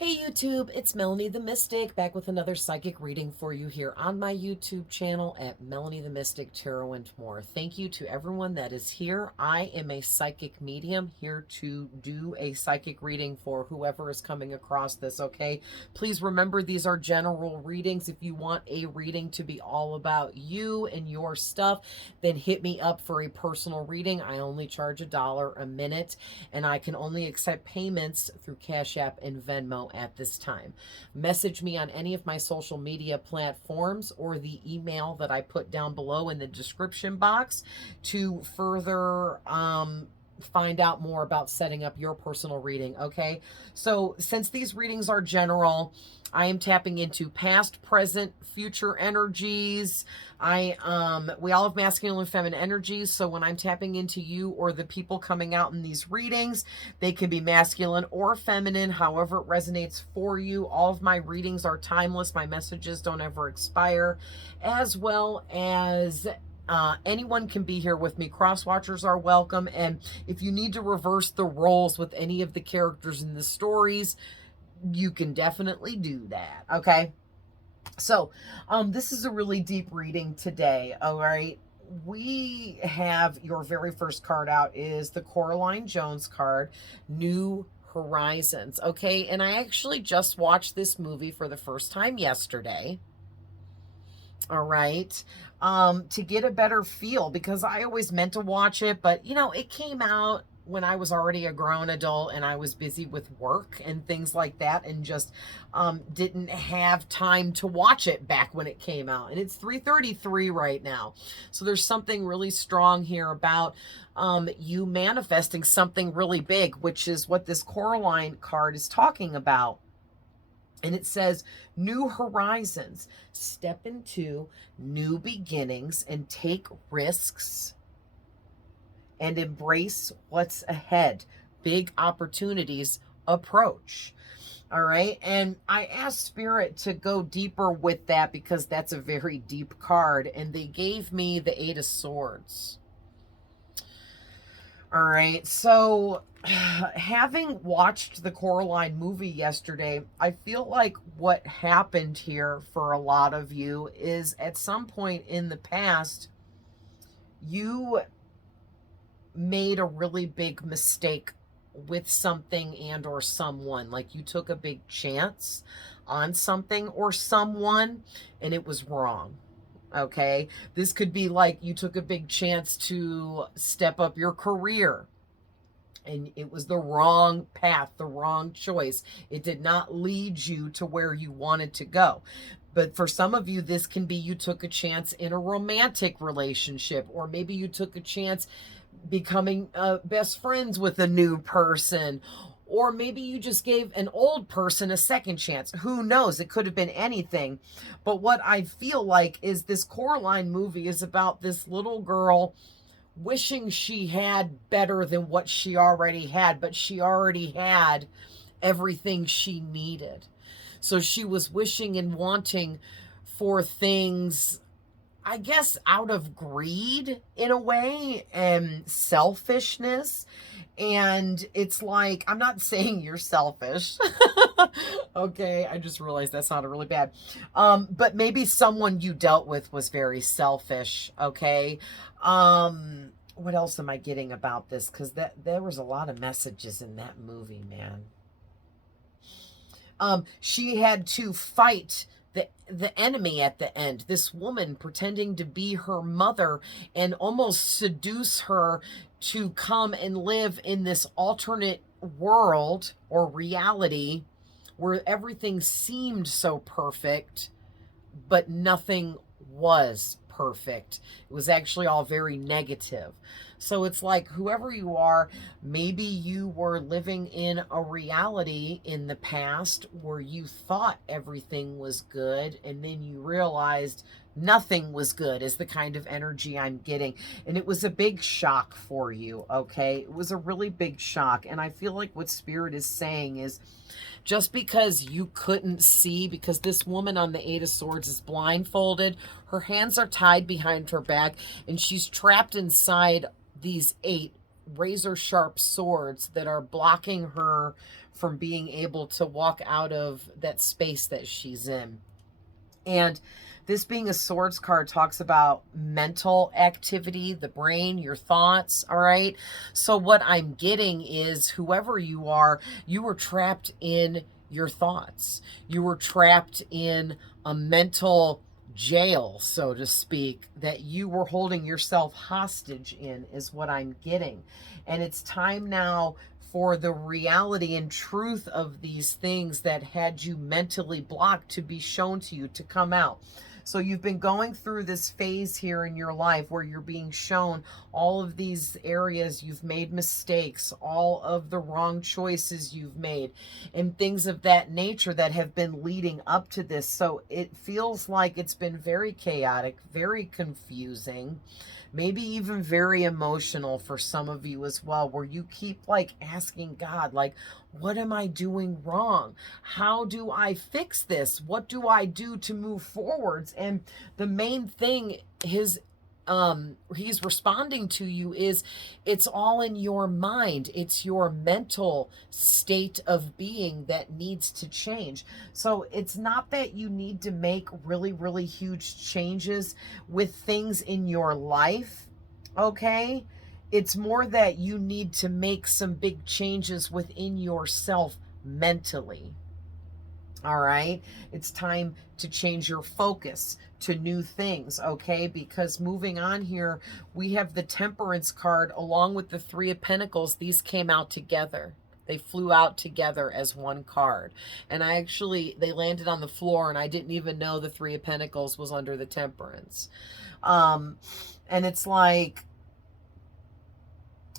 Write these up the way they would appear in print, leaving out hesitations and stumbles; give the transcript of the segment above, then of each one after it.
Hey YouTube, it's Melanie the Mystic back with another psychic reading for you here on my YouTube channel at Melanie the Mystic Tarot and More. Thank you to everyone that is here. I am a psychic medium here to do a psychic reading for whoever is coming across this, okay? Please remember these are general readings. If you want a reading to be all about you and your stuff, then hit me up for a personal reading. I only charge $1 a minute and I can only accept payments through Cash App and Venmo at this time. Message me on any of my social media platforms or the email that I put down below in the description box to further find out more about setting up your personal reading, okay? So since these readings are general, I am tapping into past, present, future energies. We all have masculine and feminine energies, so when I'm tapping into you or the people coming out in these readings, they can be masculine or feminine, however it resonates for you. All of my readings are timeless. My messages don't ever expire, as well as anyone can be here with me. Cross watchers are welcome. And if you need to reverse the roles with any of the characters in the stories, you can definitely do that. Okay. So, this is a really deep reading today. All right. We have your very first card out is the Coraline Jones card, New Horizons. Okay. And I actually just watched this movie for the first time yesterday. All right. To get a better feel, because I always meant to watch it, but it came out when I was already a grown adult and I was busy with work and things like that, and just didn't have time to watch it back when it came out. And it's 3:33 right now. So there's something really strong here about you manifesting something really big, which is what this Coraline card is talking about. And it says, New Horizons, step into new beginnings and take risks and embrace what's ahead. Big opportunities approach. All right. And I asked Spirit to go deeper with that because that's a very deep card. And they gave me the Eight of Swords. All right. So having watched the Coraline movie yesterday, I feel like what happened here for a lot of you is at some point in the past, you made a really big mistake with something and or someone. Like you took a big chance on something or someone and it was wrong. Okay. This could be like you took a big chance to step up your career and it was the wrong path, the wrong choice. It did not lead you to where you wanted to go. But for some of you, this can be you took a chance in a romantic relationship, or maybe you took a chance becoming best friends with a new person, or maybe you just gave an old person a second chance. Who knows? It could have been anything. But what I feel like is this Coraline movie is about this little girl wishing she had better than what she already had, but she already had everything she needed. So she was wishing and wanting for things, I guess, out of greed in a way and selfishness. And it's like, I'm not saying you're selfish. Okay, I just realized that sounded really bad. But maybe someone you dealt with was very selfish, okay? What else am I getting about this? Because there was a lot of messages in that movie, man. She had to fight the enemy at the end, this woman pretending to be her mother and almost seduce her to come and live in this alternate world or reality where everything seemed so perfect, but nothing was perfect. It was actually all very negative. So it's like whoever you are, maybe you were living in a reality in the past where you thought everything was good and then you realized nothing was good, is the kind of energy I'm getting. And it was a big shock for you, okay? It was a really big shock. And I feel like what Spirit is saying is, just because you couldn't see, because this woman on the Eight of Swords is blindfolded, her hands are tied behind her back, and she's trapped inside these 8 razor sharp swords that are blocking her from being able to walk out of that space that she's in. And this being a swords card talks about mental activity, the brain, your thoughts, all right? So what I'm getting is whoever you were trapped in your thoughts. You were trapped in a mental jail, so to speak, that you were holding yourself hostage in, is what I'm getting. And it's time now for the reality and truth of these things that had you mentally blocked to be shown to you, to come out. So you've been going through this phase here in your life where you're being shown all of these areas you've made mistakes, all of the wrong choices you've made, and things of that nature that have been leading up to this. So it feels like it's been very chaotic, very confusing, maybe even very emotional for some of you as well, where you keep like asking God, like, what am I doing wrong? How do I fix this? What do I do to move forwards? And the main thing he's responding to you is, it's all in your mind. It's your mental state of being that needs to change. So it's not that you need to make really, really huge changes with things in your life, okay? It's more that you need to make some big changes within yourself mentally. All right. It's time to change your focus to new things, okay? Because moving on here, we have the Temperance card along with the Three of Pentacles. These came out together. They flew out together as one card. And they landed on the floor, and I didn't even know the Three of Pentacles was under the Temperance. And it's like,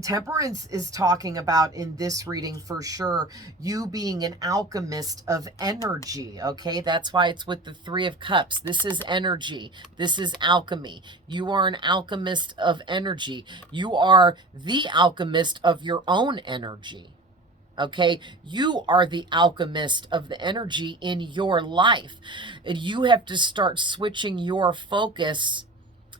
Temperance is talking about, in this reading for sure, you being an alchemist of energy, okay? That's why it's with the Three of Cups. This is energy. This is alchemy. You are an alchemist of energy. You are the alchemist of your own energy, okay? You are the alchemist of the energy in your life. And you have to start switching your focus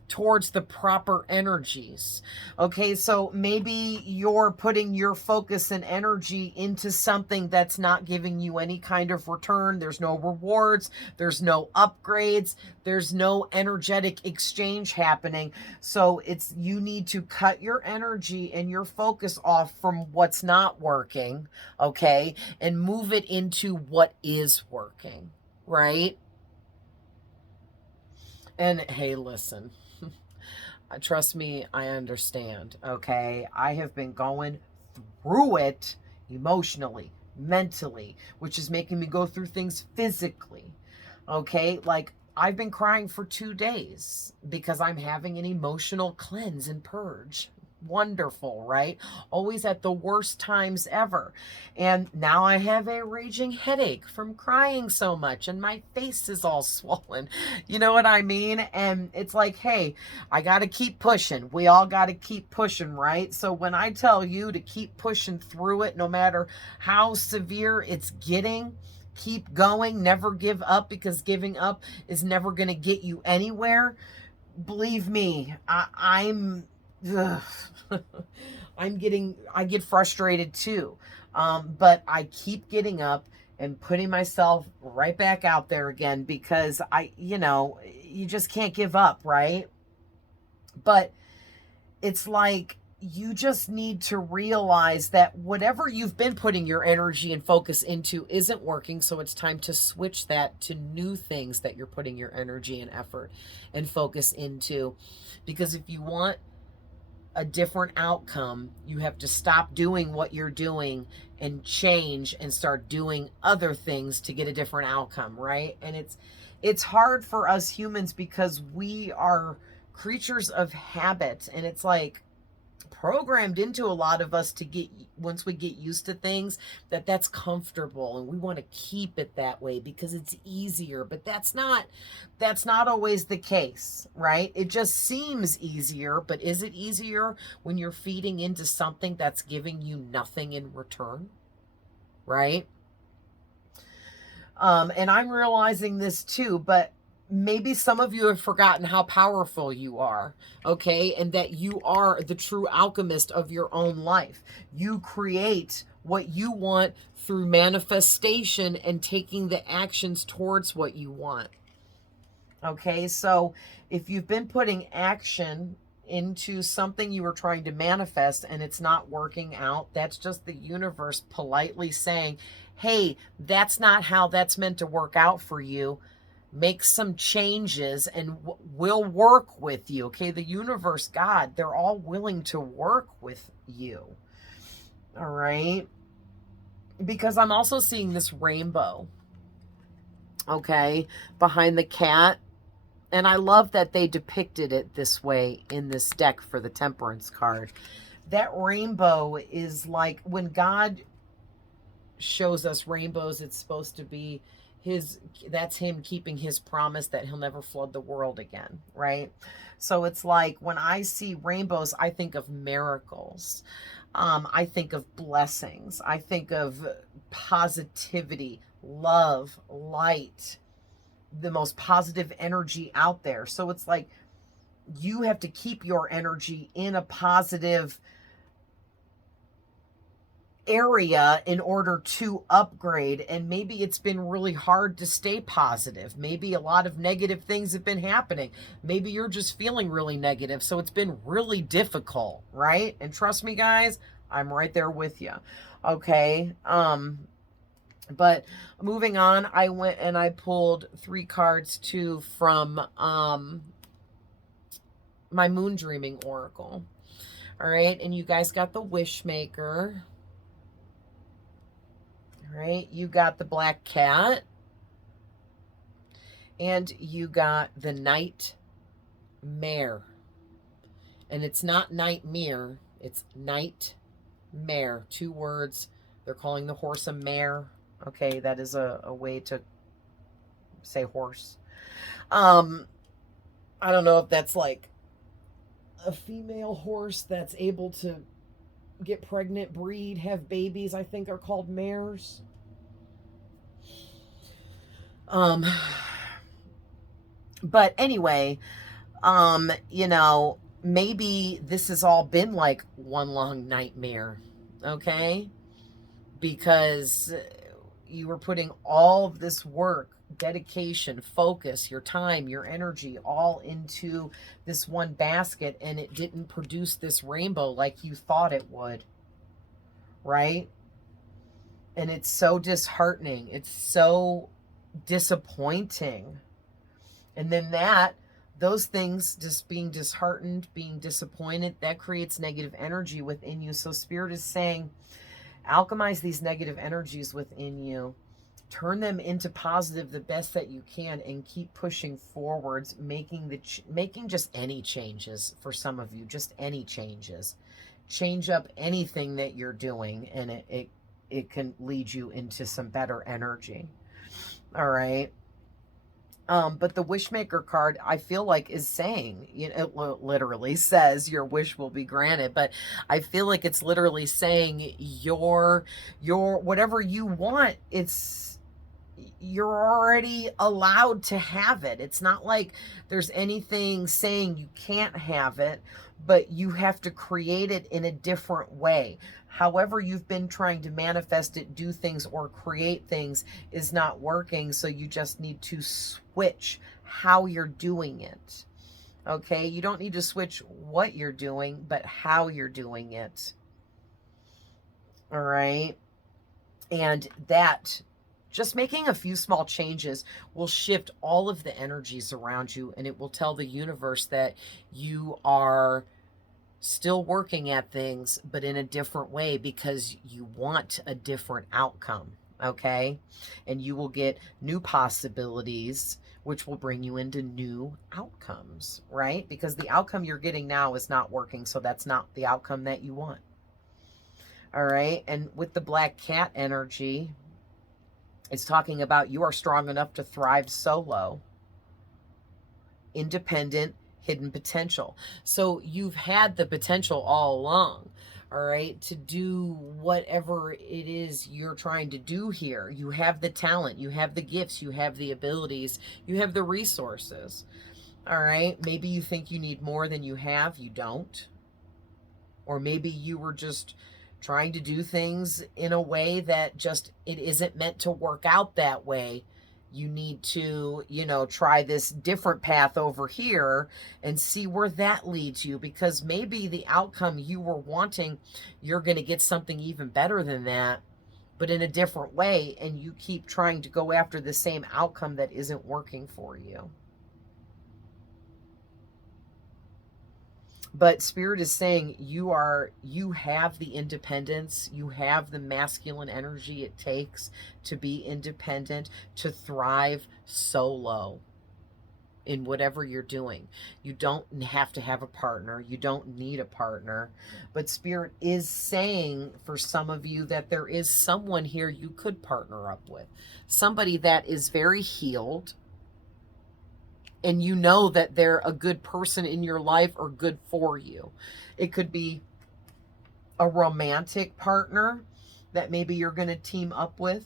towards the proper energies. Okay, so maybe you're putting your focus and energy into something that's not giving you any kind of return. There's no rewards, there's no upgrades, there's no energetic exchange happening. So you need to cut your energy and your focus off from what's not working, okay, and move it into what is working, right? And hey, listen, trust me, I understand, okay? I have been going through it emotionally, mentally, which is making me go through things physically, okay? Like, I've been crying for 2 days because I'm having an emotional cleanse and purge. Wonderful, right? Always at the worst times ever. And now I have a raging headache from crying so much, and my face is all swollen. You know what I mean? And it's like, hey, I got to keep pushing. We all got to keep pushing, right? So when I tell you to keep pushing through it, no matter how severe it's getting, keep going, never give up, because giving up is never going to get you anywhere. Believe me, I'm I get frustrated too. But I keep getting up and putting myself right back out there again, because you just can't give up, right? But it's like, you just need to realize that whatever you've been putting your energy and focus into isn't working. So it's time to switch that to new things that you're putting your energy and effort and focus into. Because if you want a different outcome, you have to stop doing what you're doing and change and start doing other things to get a different outcome, right? And it's hard for us humans because we are creatures of habit, and it's like programmed into a lot of us to get, once we get used to things, that's comfortable, and we want to keep it that way because it's easier. But that's not always the case, right? It just seems easier, but is it easier when you're feeding into something that's giving you nothing in return, right? And I'm realizing this too, but maybe some of you have forgotten how powerful you are, okay? And that you are the true alchemist of your own life. You create what you want through manifestation and taking the actions towards what you want. Okay, so if you've been putting action into something you were trying to manifest and it's not working out, that's just the universe politely saying, hey, that's not how that's meant to work out for you. Make some changes and we'll work with you. Okay, the universe, God, they're all willing to work with you. All right, because I'm also seeing this rainbow, okay, behind the cat. And I love that they depicted it this way in this deck for the Temperance card. That rainbow is like, when God shows us rainbows, it's supposed to be that's him keeping his promise that he'll never flood the world again, right? So it's like, when I see rainbows, I think of miracles. I think of blessings. I think of positivity, love, light, the most positive energy out there. So it's like, you have to keep your energy in a positive area in order to upgrade. And maybe it's been really hard to stay positive. Maybe a lot of negative things have been happening. Maybe you're just feeling really negative, so it's been really difficult, right? And trust me, guys, I'm right there with you. Okay. But moving on, I went and I pulled 3 cards too from my Moon Dreaming Oracle. All right, and you guys got the Wishmaker. All right, you got the Black Cat. And you got the Nightmare. And it's not nightmare, it's nightmare. 2 words. They're calling the horse a mare. Okay, that is a way to say horse. I don't know if that's like a female horse that's able to get pregnant, breed, have babies. I think are called mares. But anyway, you know, maybe this has all been like one long nightmare, okay? Because you were putting all of this work, dedication, focus, your time, your energy, all into this one basket, and it didn't produce this rainbow like you thought it would, right? And it's so disheartening. It's so disappointing. And then those things, just being disheartened, being disappointed, that creates negative energy within you. So Spirit is saying, alchemize these negative energies within you, turn them into positive the best that you can, and keep pushing forwards, making just any changes. For some of you, just any changes. Change up anything that you're doing, and it can lead you into some better energy. All right. But the Wishmaker card, I feel like, is saying, you know, it literally says your wish will be granted, but I feel like it's literally saying your whatever you want, you're already allowed to have it. It's not like there's anything saying you can't have it, but you have to create it in a different way. However you've been trying to manifest it, do things, or create things is not working, so you just need to switch how you're doing it. Okay? You don't need to switch what you're doing, but how you're doing it. All right? And that, just making a few small changes will shift all of the energies around you, and it will tell the universe that you are still working at things, but in a different way, because you want a different outcome, okay? And you will get new possibilities, which will bring you into new outcomes, right? Because the outcome you're getting now is not working, so that's not the outcome that you want. All right? And with the Black Cat energy, it's talking about you are strong enough to thrive solo, independent, hidden potential. So you've had the potential all along, all right, to do whatever it is you're trying to do here. You have the talent, you have the gifts, you have the abilities, you have the resources, all right? Maybe you think you need more than you have, you don't. Or maybe you were just trying to do things in a way that just, it isn't meant to work out that way. You need to, you know, try this different path over here and see where that leads you, because maybe the outcome you were wanting, you're going to get something even better than that, but in a different way, and you keep trying to go after the same outcome that isn't working for you. But Spirit is saying you have the independence, you have the masculine energy it takes to be independent, to thrive solo in whatever you're doing. You don't have to have a partner. You don't need a partner. But Spirit is saying for some of you that there is someone here you could partner up with. Somebody that is very healed, and you know that they're a good person in your life or good for you. It could be a romantic partner that maybe you're going to team up with.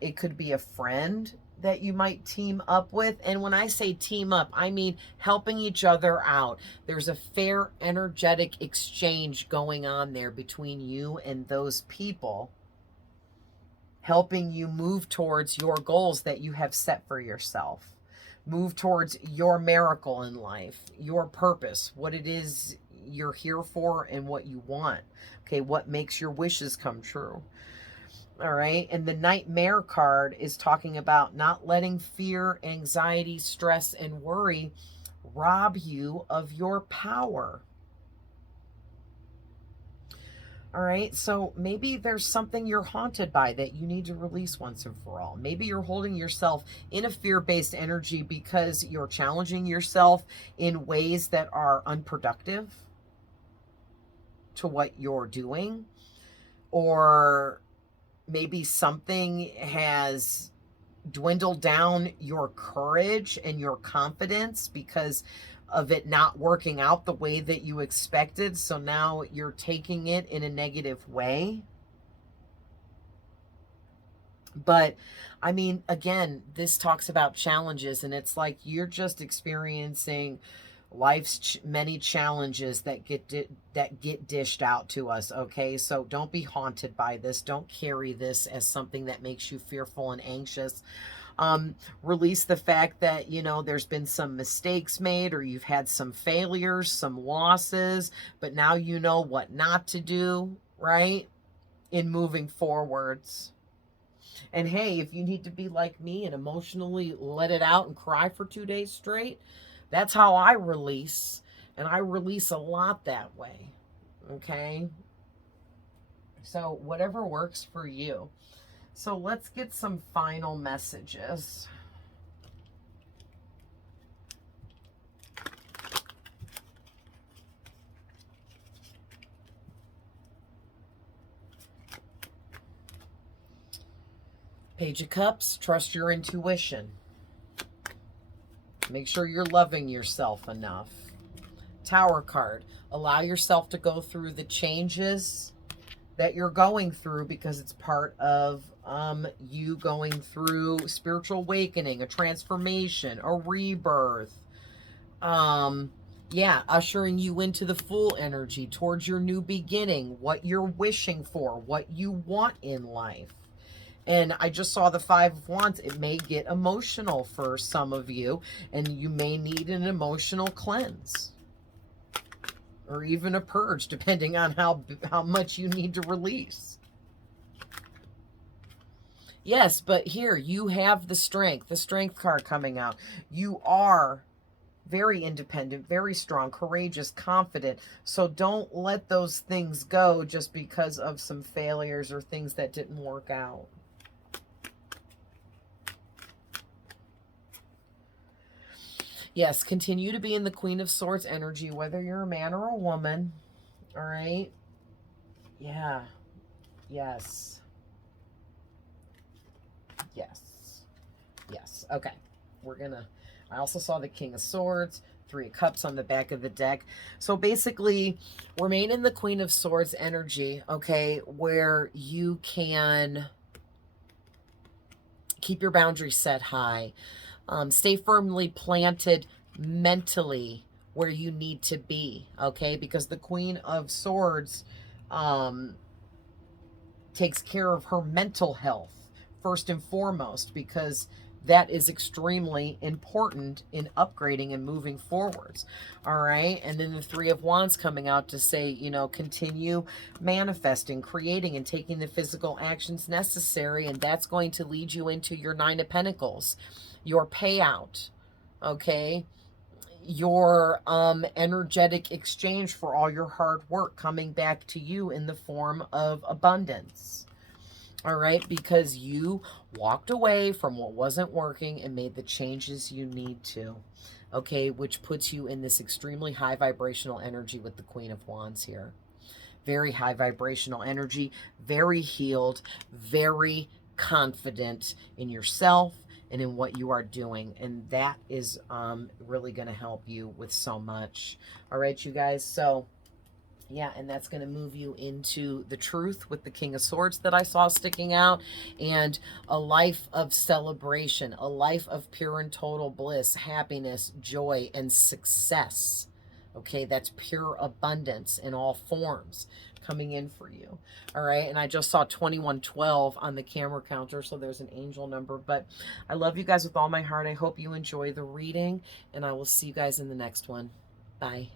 It could be a friend that you might team up with. And when I say team up, I mean helping each other out. There's a fair energetic exchange going on there between you and those people, helping you move towards your goals that you have set for yourself. Move towards your miracle in life, your purpose, what it is you're here for and what you want. Okay, what makes your wishes come true. All right, and the Nightmare card is talking about not letting fear, anxiety, stress, and worry rob you of your power. All right, so maybe there's something you're haunted by that you need to release once and for all. Maybe you're holding yourself in a fear-based energy because you're challenging yourself in ways that are unproductive to what you're doing. Or maybe something has dwindled down your courage and your confidence because of it not working out the way that you expected. So now you're taking it in a negative way. But I mean, again, this talks about challenges, and it's like you're just experiencing life's many challenges that get dished out to us. Okay, so don't be haunted by this. Don't carry this as something that makes you fearful and anxious. Release the fact that, you know, there's been some mistakes made, or you've had some failures, some losses, but now you know what not to do, right? In moving forwards. And hey, if you need to be like me and emotionally let it out and cry for 2 days straight, that's how I release. And I release a lot that way. Okay? So whatever works for you. So let's get some final messages. Page of Cups, trust your intuition. Make sure you're loving yourself enough. Tower card, allow yourself to go through the changes that you're going through, because it's part of you going through spiritual awakening, a transformation, a rebirth. Yeah, ushering you into the full energy towards your new beginning, what you're wishing for, what you want in life. And I just saw the 5 of Wands. It may get emotional for some of you, and you may need an emotional cleanse, or even a purge, depending on how much you need to release. Yes, but here you have the strength card coming out. You are very independent, very strong, courageous, confident. So don't let those things go just because of some failures or things that didn't work out. Yes, continue to be in the Queen of Swords energy, whether you're a man or a woman. All right? Yeah. Yes. Yes. Yes. Okay. We're going to... I also saw the King of Swords, 3 of Cups on the back of the deck. So basically, remain in the Queen of Swords energy, okay, where you can keep your boundaries set high. Stay firmly planted mentally where you need to be, okay? Because the Queen of Swords takes care of her mental health first and foremost, because that is extremely important in upgrading and moving forwards. All right. And then the Three of Wands coming out to say, you know, continue manifesting, creating, and taking the physical actions necessary. And that's going to lead you into your Nine of Pentacles, your payout. Okay. Your energetic exchange for all your hard work coming back to you in the form of abundance. All right, because you walked away from what wasn't working and made the changes you need to. Okay, which puts you in this extremely high vibrational energy with the Queen of Wands here. Very high vibrational energy, very healed, very confident in yourself and in what you are doing. And that is really going to help you with so much. All right, you guys. So yeah, and that's going to move you into the Truth with the King of Swords that I saw sticking out, and a life of celebration, a life of pure and total bliss, happiness, joy, and success. Okay, that's pure abundance in all forms coming in for you. All right, and I just saw 2112 on the camera counter, so there's an angel number. But I love you guys with all my heart. I hope you enjoy the reading, and I will see you guys in the next one. Bye.